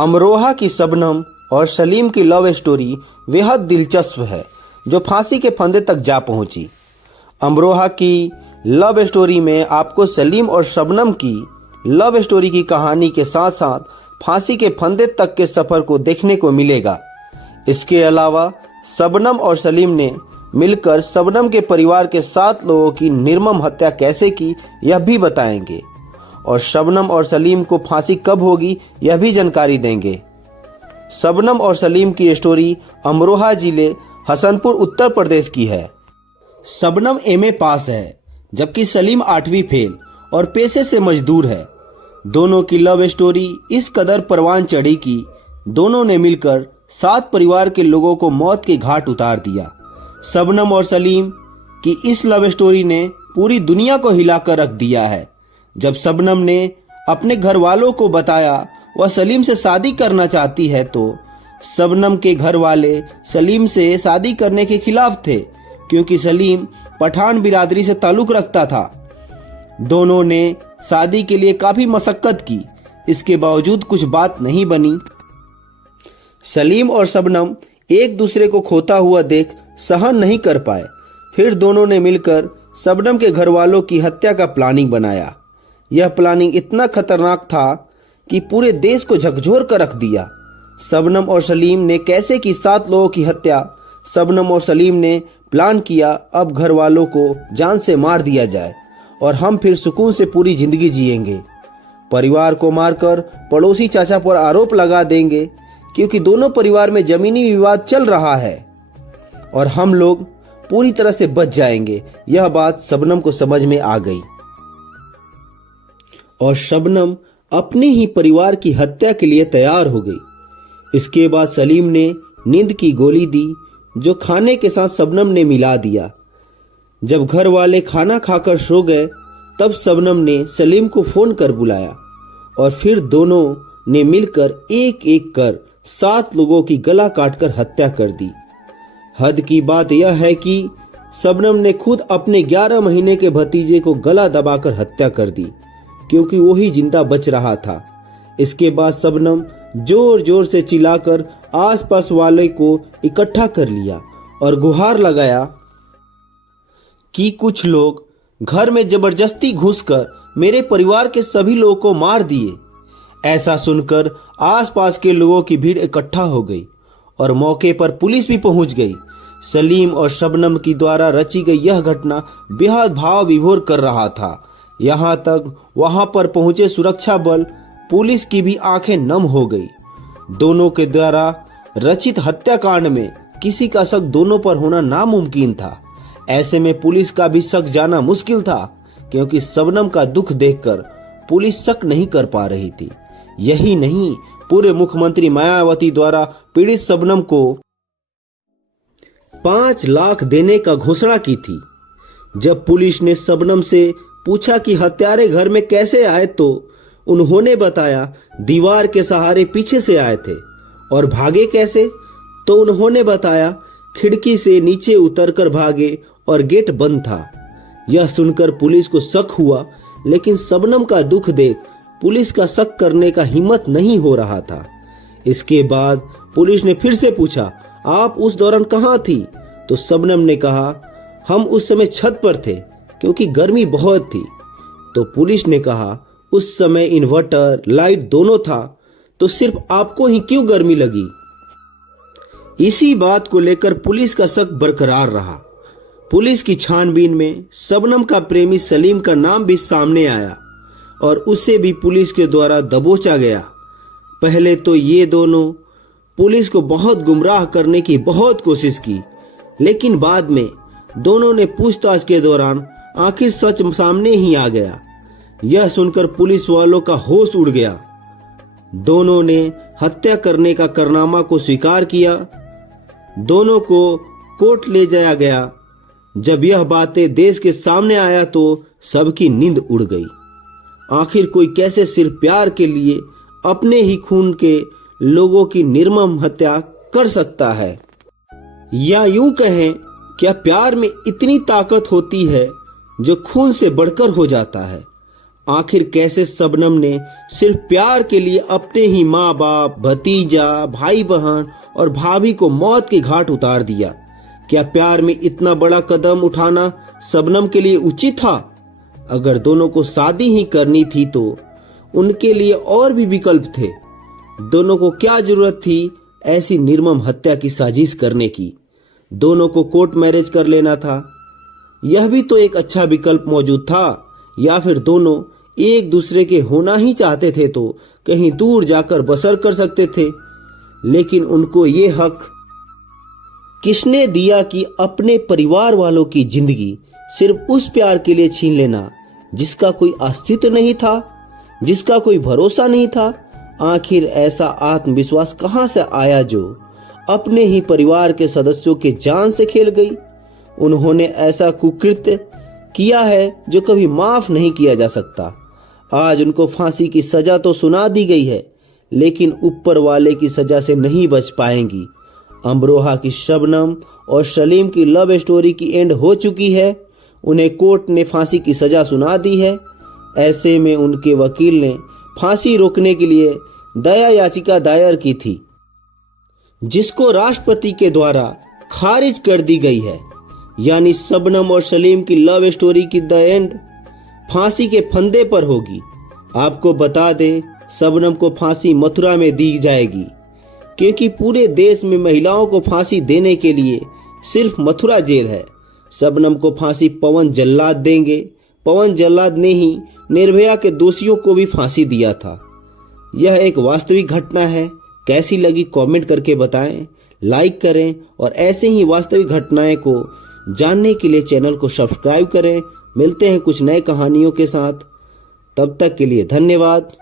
अमरोहा की शबनम और सलीम की लव स्टोरी बेहद दिलचस्प है, जो फांसी के फंदे तक जा पहुंची। अमरोहा की लव स्टोरी में आपको सलीम और शबनम की लव स्टोरी की कहानी के साथ साथ फांसी के फंदे तक के सफर को देखने को मिलेगा। इसके अलावा शबनम और सलीम ने मिलकर शबनम के परिवार के 7 लोगों की निर्मम हत्या कैसे की, यह भी बताएंगे और शबनम और सलीम को फांसी कब होगी, यह भी जानकारी देंगे। शबनम और सलीम की स्टोरी अमरोहा जिले हसनपुर उत्तर प्रदेश की है। शबनम एमए पास है, जबकि सलीम 8वीं फेल और पेशे से मजदूर है। दोनों की लव स्टोरी इस कदर परवान चढ़ी कि दोनों ने मिलकर 7 परिवार के लोगों को मौत के घाट उतार दिया। शबनम और सलीम की इस लव स्टोरी ने पूरी दुनिया को हिलाकर रख दिया है। जब शबनम ने अपने घर वालों को बताया वह सलीम से शादी करना चाहती है, तो शबनम के घर वाले सलीम से शादी करने के खिलाफ थे, क्योंकि सलीम पठान बिरादरी से ताल्लुक रखता था। दोनों ने शादी के लिए काफी मशक्कत की, इसके बावजूद कुछ बात नहीं बनी। सलीम और शबनम एक दूसरे को खोता हुआ देख सहन नहीं कर पाए। फिर दोनों ने मिलकर शबनम के घर वालों की हत्या का प्लानिंग बनाया। यह प्लानिंग इतना खतरनाक था कि पूरे देश को झकझोर कर रख दिया। शबनम और सलीम ने कैसे की 7 लोगों की हत्या। शबनम और सलीम ने प्लान किया, अब घर वालों को जान से मार दिया जाए और हम फिर सुकून से पूरी जिंदगी जिएंगे। परिवार को मारकर पड़ोसी चाचा पर आरोप लगा देंगे, क्योंकि दोनों परिवार में जमीनी विवाद चल रहा है और हम लोग पूरी तरह से बच जाएंगे। यह बात शबनम को समझ में आ गई और शबनम अपने ही परिवार की हत्या के लिए तैयार हो गई। इसके बाद सलीम ने नींद की गोली दी, जो खाने के साथ शबनम ने मिला दिया। जब घर वाले खाना खाकर सो गए, तब शबनम ने सलीम को फोन कर बुलाया और फिर दोनों ने मिलकर एक एक कर 7 लोगों की गला काटकर हत्या कर दी। हद की बात यह है कि शबनम ने खुद अपने 11 महीने के भतीजे को गला दबाकर हत्या कर दी, क्योंकि वो ही जिंदा बच रहा था। इसके बाद शबनम जोर जोर से चिल्लाकर आसपास वाले को इकट्ठा कर लिया और गुहार लगाया कि कुछ लोग घर में जबरदस्ती घुसकर मेरे परिवार के सभी लोगों को मार दिए। ऐसा सुनकर आसपास के लोगों की भीड़ इकट्ठा हो गई और मौके पर पुलिस भी पहुंच गई। सलीम और शबनम की द्वारा रची गई यह घटना बेहद भाव विभोर कर रहा था। यहाँ तक वहां पर पहुंचे सुरक्षा बल, पुलिस की भी आंखें नम हो गई। दोनों के द्वारा रचित हत्याकांड में किसी का शक दोनों पर होना नामुमकिन था। ऐसे में पुलिस का भी शक जाना मुश्किल था, क्योंकि शबनम का दुख देखकर पुलिस शक नहीं कर पा रही थी। यही नहीं, पूर्व मुख्यमंत्री मायावती द्वारा पीड़ित शबनम को 5 लाख देने का घोषणा की थी। जब पुलिस ने शबनम से पूछा कि हत्यारे घर में कैसे आए, तो उन्होंने बताया दीवार के सहारे पीछे से आए थे। और भागे कैसे, तो उन्होंने बताया खिड़की से नीचे उतरकर भागे और गेट बंद था। यह सुनकर पुलिस को शक हुआ, लेकिन शबनम का दुख देख पुलिस का शक करने का हिम्मत नहीं हो रहा था। इसके बाद पुलिस ने फिर से पूछा, आप उस दौरान कहाँ थी? तो शबनम ने कहा, हम उस समय छत पर थे, क्योंकि गर्मी बहुत थी। तो पुलिस ने कहा, उस समय इन्वर्टर लाइट दोनों था, तो सिर्फ आपको ही क्यों गर्मी लगी? इसी बात को लेकर पुलिस का शक बरकरार रहा। पुलिस की छानबीन में शबनम का प्रेमी सलीम का नाम भी सामने आया और उसे भी पुलिस के द्वारा दबोचा गया। पहले तो ये दोनों पुलिस को बहुत गुमराह करने की बहुत कोशिश की, लेकिन बाद में दोनों ने पूछताछ के दौरान आखिर सच सामने ही आ गया। यह सुनकर पुलिस वालों का होश उड़ गया। दोनों ने हत्या करने का कारनामा को स्वीकार किया। दोनों को कोर्ट ले जाया गया। जब यह बातें देश के सामने आया, तो सबकी नींद उड़ गई। आखिर कोई कैसे सिर्फ प्यार के लिए अपने ही खून के लोगों की निर्मम हत्या कर सकता है? या यूं कहें, क्या प्यार में इतनी ताकत होती है जो खून से बढ़कर हो जाता है? आखिर कैसे शबनम ने सिर्फ प्यार के लिए अपने ही माँ बाप, भतीजा, भाई बहन और भाभी को मौत के घाट उतार दिया। क्या प्यार में इतना बड़ा कदम उठाना शबनम के लिए उचित था? अगर दोनों को शादी ही करनी थी तो उनके लिए और भी विकल्प थे। दोनों को क्या जरूरत थी ऐसी निर्मम हत्या की साजिश करने की? दोनों को कोर्ट मैरिज कर लेना था, यह भी तो एक अच्छा विकल्प मौजूद था। या फिर दोनों एक दूसरे के होना ही चाहते थे तो कहीं दूर जाकर बसर कर सकते थे। लेकिन उनको ये हक किसने दिया कि अपने परिवार वालों की जिंदगी सिर्फ उस प्यार के लिए छीन लेना जिसका कोई अस्तित्व नहीं था, जिसका कोई भरोसा नहीं था? आखिर ऐसा आत्मविश्वास कहां से आया जो अपने ही परिवार के सदस्यों के जान से खेल गई? उन्होंने ऐसा कुकृत्य किया है जो कभी माफ नहीं किया जा सकता। आज उनको फांसी की सजा तो सुना दी गई है, लेकिन ऊपर वाले की सजा से नहीं बच पाएंगी। अमरोहा की शबनम और सलीम की लव स्टोरी की एंड हो चुकी है। उन्हें कोर्ट ने फांसी की सजा सुना दी है। ऐसे में उनके वकील ने फांसी रोकने के लिए दया याचिका दायर की थी, जिसको राष्ट्रपति के द्वारा खारिज कर दी गई है। यानी शबनम और सलीम की लव स्टोरी की द एंड फांसी के फंदे पर होगी। आपको बता दें, शबनम को फांसी मथुरा में दी जाएगी, क्योंकि पूरे देश में महिलाओं को फांसी देने के लिए सिर्फ मथुरा जेल है। शबनम को फांसी पवन जल्लाद देंगे। पवन जल्लाद ने ही निर्भया के दोषियों को भी फांसी दिया था। यह एक वास्तविक घटना है। कैसी लगी कमेंट करके बताएं, लाइक करें और ऐसे ही वास्तविक घटनाएं को जानने के लिए चैनल को सब्सक्राइब करें। मिलते हैं कुछ नए कहानियों के साथ, तब तक के लिए धन्यवाद।